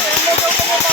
Gracias.